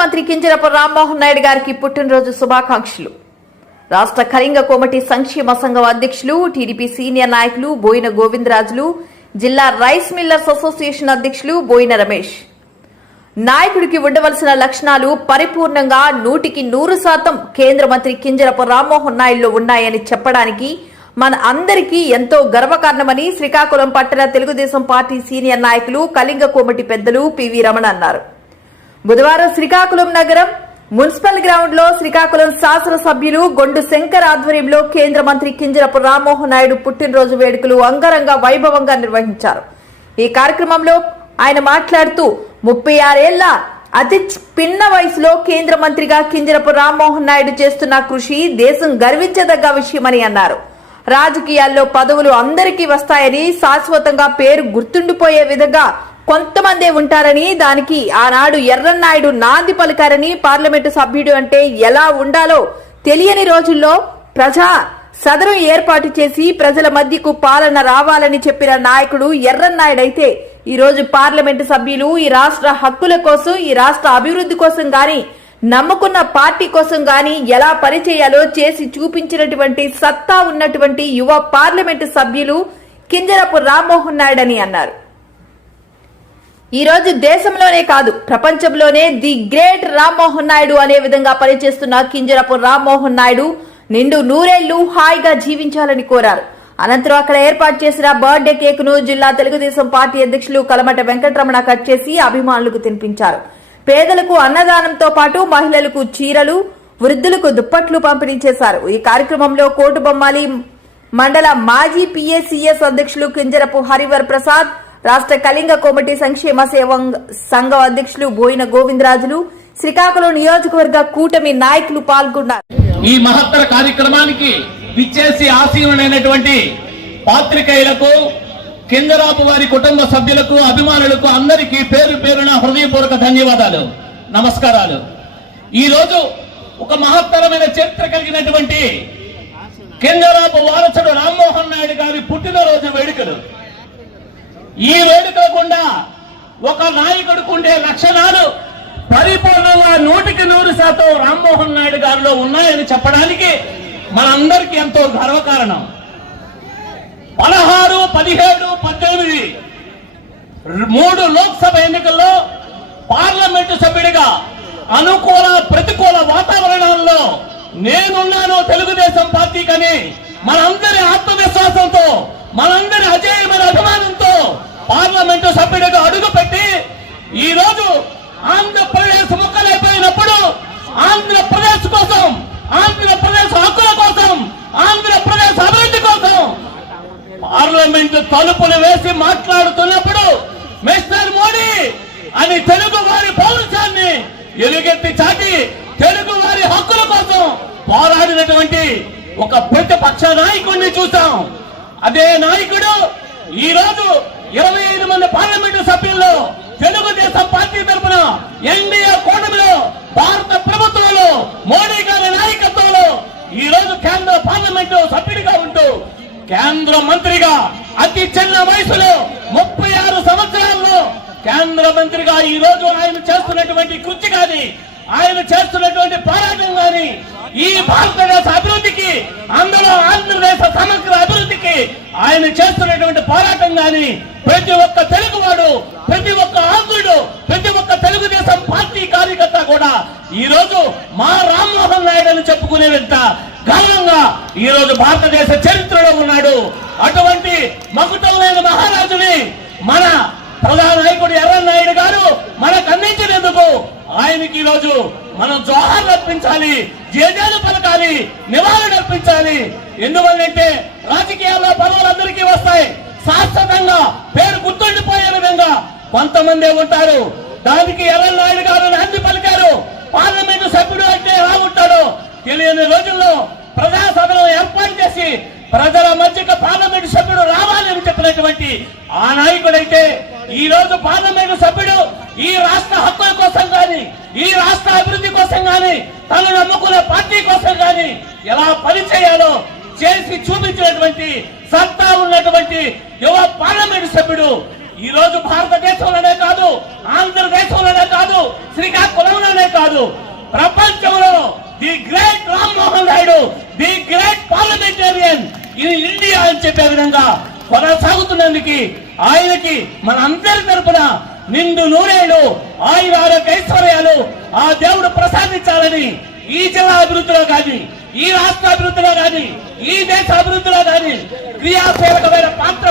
మంత్రి కింజరపు రామ్మోహన్ నాయుడు గారికి పుట్టినరోజు శుభాకాంక్షలు. రాష్ట్ర కళింగ కోమటి సంక్షేమ సంఘం అధ్యక్షులు టీడీపీ సీనియర్ నాయకులు బోయిన గోవిందరాజులు జిల్లా రైస్ మిల్లర్స్ అసోసియేషన్ అధ్యక్షులు బోయిన రమేష్. నాయకుడికి ఉండవలసిన లక్షణాలు పరిపూర్ణంగా నూటికి నూరు శాతం కేంద్ర మంత్రి కింజరపు రామ్మోహన్ నాయుడులో ఉన్నాయని చెప్పడానికి మన అందరికీ ఎంతో గర్వకారణమని శ్రీకాకుళం పట్టణ తెలుగుదేశం పార్టీ సీనియర్ నాయకులు కళింగ కోమటి పెద్దలు పివి రమణ అన్నారు. బుధవారం శ్రీకాకుళం నగరం మున్సిపల్ గ్రౌండ్లో శ్రీకాకుళం శాసనసభ్యులు గొండు శంకర్ ఆధ్వర్యంలో కేంద్ర మంత్రి కింజరపు రామ్మోహన్ నాయుడు పుట్టినరోజు వేడుకలు అంగరంగ వైభవంగా నిర్వహించారు. ఈ కార్యక్రమంలో ఆయన మాట్లాడుతూ ముప్పై ఆరేళ్ళ అతి పిన్న వయసులో కేంద్ర మంత్రిగా కింజరపు రామ్మోహన్ నాయుడు చేస్తున్న కృషి దేశం గర్వించదగ్గ విషయమని అన్నారు. రాజకీయాల్లో పదవులు అందరికీ వస్తాయని శాశ్వతంగా పేరు గుర్తుండిపోయే విధంగా కొంతమందే ఉంటారని దానికి ఆనాడు ఎర్రన్నాయుడు నాంది పలికారని పార్లమెంటు సభ్యుడు అంటే ఎలా ఉండాలో తెలియని రోజుల్లో ప్రజా సదరం ఏర్పాటు చేసి ప్రజల మధ్యకు పాలన రావాలని చెప్పిన నాయకుడు ఎర్రన్నాయుడు అయితే ఈ రోజు పార్లమెంటు సభ్యులు ఈ రాష్ట్ర హక్కుల కోసం ఈ రాష్ట్ర అభివృద్ధి కోసం గాని నమ్ముకున్న పార్టీ కోసం గాని ఎలా పనిచేయాలో చేసి చూపించినటువంటి సత్తా ఉన్నటువంటి యువ పార్లమెంటు సభ్యులు కింజరపు రామ్మోహన్ నాయుడు అని అన్నారు. ఈ రోజు దేశంలోనే కాదు ప్రపంచంలోనే ది గ్రేట్ రామ్మోహన్ నాయుడు అనే విధంగా పనిచేస్తున్న కింజరపు రామ్మోహన్ నాయుడు నిండు నూరేళ్ళు హాయిగా జీవించాలని కోరారు. అనంతరం అక్కడ ఏర్పాటు చేసిన బర్త్డే కేక్ను జిల్లా తెలుగుదేశం పార్టీ అధ్యక్షులు కలమట వెంకటరమణ కట్ చేసి అభిమానులకు తినిపించారు. పేదలకు అన్నదానంతో పాటు మహిళలకు చీరలు వృద్ధులకు దుప్పట్లు పంపిణీ చేశారు. ఈ కార్యక్రమంలో కోటు బొమ్మాలి మండల మాజీ పిఏసిఎస్ అధ్యక్షులు కింజరపు హరివర్ ప్రసాద్ రాష్ట్ర కళింగ కోమటి సంక్షేమ సేవ సంఘం అధ్యక్షులు బోయిన గోవిందరాజులు శ్రీకాకుళం నియోజకవర్గ కూటమి నాయకులు పాల్గొన్నారు. ఈ మహత్తర కార్యక్రమానికి విచ్చేసి ఆసీనులైనటువంటి పాత్రికేయులకు కిందరాపు వారి కుటుంబ సభ్యులకు అభిమానులకు అందరికీ పేరు పేరున హృదయపూర్వక ధన్యవాదాలు నమస్కారాలు. ఈ రోజు ఒక మహత్తరమైన చరిత్ర కలిగినటువంటి కిందరాపు వారసుడు రామ్మోహన్ నాయుడు గారి పుట్టినరోజు వేడుకలు. ఈ వేడుకల గుండా ఒక నాయకుడికి ఉండే లక్షణాలు పరిపూర్ణంగా నూటికి నూరు శాతం రామ్మోహన్ నాయుడు గారిలో ఉన్నాయని చెప్పడానికి మనందరికీ ఎంతో గర్వకారణం. పదహారు పదిహేడు పద్దెనిమిది మూడు లోక్సభ ఎన్నికల్లో పార్లమెంటు సభ్యుడిగా అనుకూల ప్రతికూల వాతావరణంలో నేనున్నాను తెలుగుదేశం పార్టీకని మనందరి ఆత్మవిశ్వాసంతో మనందరి పార్లమెంటు అడుగు పెట్టి ఈ రోజు ఆంధ్రప్రదేశ్ ముక్కలైపోయినప్పుడు ఆంధ్రప్రదేశ్ కోసం ఆంధ్రప్రదేశ్ హక్కుల కోసం ఆంధ్రప్రదేశ్ అభివృద్ధి కోసం పార్లమెంట్ తలుపులు వేసి మాట్లాడుతున్నప్పుడు మిస్టర్ మోడీ అని తెలుగు వారి పౌరుషాన్ని ఎలుగెత్తి చాటి తెలుగు వారి హక్కుల కోసం పోరాడినటువంటి ఒక ప్రతిపక్ష నాయకుడిని చూసాం అదే నాయకుడు ఈ రోజు ఇరవై ఐదు మంది పార్లమెంటు సభ్యుల్లో తెలుగుదేశం పార్టీ తరఫున ఎన్డీఏ కూటమిలో భారత ప్రభుత్వంలో మోడీ గారి నాయకత్వంలో ఈ రోజు కేంద్ర పార్లమెంటు సభ్యుడిగా ఉంటూ కేంద్ర మంత్రిగా అతి చిన్న వయసులో ముప్పై ఆరు సంవత్సరాల్లో కేంద్ర మంత్రిగా ఈ రోజు ఆయన చేస్తున్నటువంటి కృషి కానీ ఆయన చేస్తున్నటువంటి పోరాటం కానీ ఈ భారతదేశ అభివృద్ధికి అందులో ఆంధ్రదేశ సమగ్ర అభివృద్ధికి ఆయన చేస్తున్నటువంటి పోరాటం కానీ ప్రతి ఒక్క తెలుగువాడు ప్రతి ఒక్క ఆంధ్రుడు ప్రతి ఒక్క తెలుగుదేశం పార్టీ కార్యకర్త కూడా ఈ రోజు మా రామ్మోహన్ నాయుడు అని చెప్పుకునేంత ఈరోజు ఈ రోజు భారతదేశ చరిత్రలో ఉన్నాడు. అటువంటి మకుటం లేని మహారాజుని మన ప్రధాన నాయకుడు ఎర్రన్నాయుడు గారు మనకు అందించినందుకు ఆయనకి ఈ రోజు మనం జోహార్లు అర్పించాలి జేజాలు పలకాలి నివాళులు అర్పించాలి. ఎందువల్లంటే రాజకీయాల్లో పదవులందరికీ వస్తాయి. శాశ్వతంగా పేరు గుర్తుండిపోయే విధంగా కొంతమందే ఉంటారు. దానికి ఎర్రన్నాయుడు గారు నాంది పలికారు. పార్లమెంటు సభ్యుడు అంటే ఎలా ఉంటాడో తెలియని రోజుల్లో చేసి ప్రజల మధ్యకు పార్లమెంటు సభ్యుడు రావాలి అని చెప్పినటువంటి ఆ నాయకుడైతే ఈ రోజు పార్లమెంటు సభ్యుడు ఈ రాష్ట్ర హక్కుల కోసం గాని ఈ రాష్ట్ర అభివృద్ధి కోసం గాని తను నమ్ముకునే పార్టీ కోసం గాని ఎలా పని చేయాలో చేసి చూపించినటువంటి సత్తా ఉన్నటువంటి యువ పార్లమెంటు సభ్యుడు ఈ రోజు భారతదేశంలోనే కాదు ఆంధ్రదేశంలోనే కాదు శ్రీకాకుళంలోనే కాదు ప్రపంచంలో the great Rammohan Naidu the great parliamentarian in India అని చెప్పే విధంగా కొనసాగుతున్నందుకు ఆయనకి మన అందరి తరపున నిండు నూరేళ్ళు ఆయన ఆరోగ్య ఐశ్వర్యాలు ఆ దేవుడు ప్రసాదించాలని ఈ జిల్లా అభివృద్ధిలో కానీ ఈ రాష్ట్ర అభివృద్ధిలో కానీ ఈ దేశ అభివృద్ధిలో కానీ క్రియాశీలకమైన పాత్ర